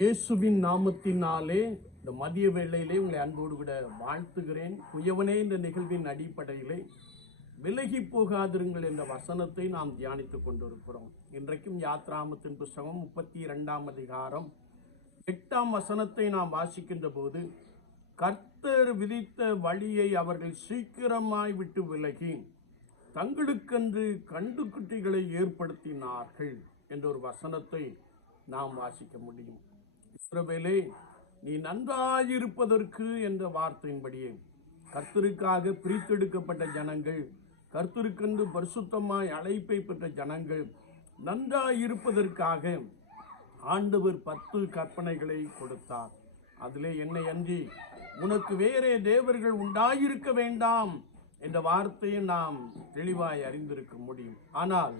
இயேசுவின் நாமத்தினாலே இந்த மதிய வேளையிலே உங்களை அன்போடு கூட வாழ்த்துகிறேன். குயவனே இந்த நிகழ்வின் அடிப்படையிலே விலகி போகாதிருங்கள் என்ற வசனத்தை நாம் தியானித்துக் கொண்டிருக்கிறோம். இன்றைக்கும் யாத்ராமத்தின் புஸ்தகம் முப்பத்தி இரண்டாம் அதிகாரம் எட்டாம் வசனத்தை நாம் வாசிக்கின்ற போது கர்த்தர் விதித்த வழியை அவர்கள் சீக்கிரமாய் விட்டு விலகி தங்களுக்கென்று கண்டுக்குட்டிகளை ஏற்படுத்தினார்கள் என்ற ஒரு வசனத்தை நாம் வாசிக்க முடியும். இஸ்ரவேலே நீ நன்றாயிருப்பதற்கு என்ற வார்த்தையின்படியே. கர்த்தருக்காக பிரித்தெடுக்கப்பட்ட ஜனங்கள் கர்த்தருக்கென்று பரிசுத்தமாய் அழைப்பை பெற்ற ஜனங்கள் நன்றாயிருப்பதற்காக ஆண்டவர் பத்து கற்பனைகளை கொடுத்தார். அதிலே என்னை அன்றி உனக்கு வேறே தேவர்கள் உண்டாயிருக்க வேண்டாம் என்ற வார்த்தையை நாம் தெளிவாய் அறிந்திருக்க முடியும். ஆனால்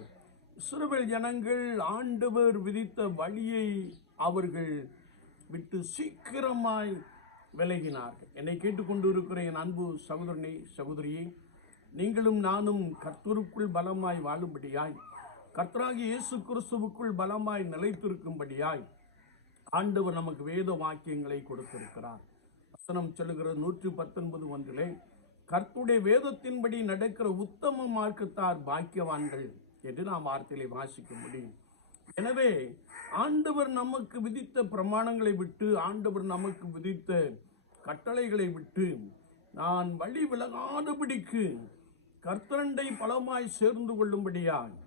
இஸ்ரவேல் ஜனங்கள் ஆண்டவர் விதித்த வழியை அவர்கள் விட்டு சீக்கிரமாய் விலகினார்கள். என்னை கேட்டுக்கொண்டு இருக்கிற என் அன்பு சகோதரனே சகோதரியே நீங்களும் நானும் கர்த்தருக்குள் பலமாய் வாழும்படியாய் கர்த்தராகி இயேசு கிறிஸ்துவுக்குள் பலமாய் நிலைத்திருக்கும்படியாய் ஆண்டவர் நமக்கு வேத வாக்கியங்களை கொடுத்திருக்கிறார். வசனம் சொல்லுகிற நூற்றி பத்தொன்பது ஒன்றிலே கர்த்துடைய வேதத்தின்படி நடக்கிற உத்தம மார்க்கத்தார் பாக்கியவான்கள் என்று நாம் வார்த்தையிலே வாசிக்க முடியும். எனவே ஆண்டவர் நமக்கு விதித்த பிரமாணங்களை விட்டு ஆண்டவர் நமக்கு விதித்த கட்டளைகளை விட்டு நான் வழி விலகாதபடிக்கு கர்த்தரண்டை பலமாய் சேர்ந்து கொள்ளும்படியாய்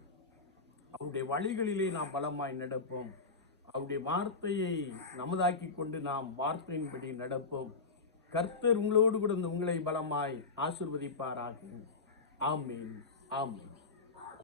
அவருடைய வழிகளிலே நாம் பலமாய் நடப்போம். அவருடைய வார்த்தையை நமதாக்கி கொண்டு நாம் வார்த்தையின்படி நடப்போம். கர்த்தர் உங்களோடு கூட உங்களை பலமாய் ஆசிர்வதிப்பாராக. ஆமீன். ஆமீன்.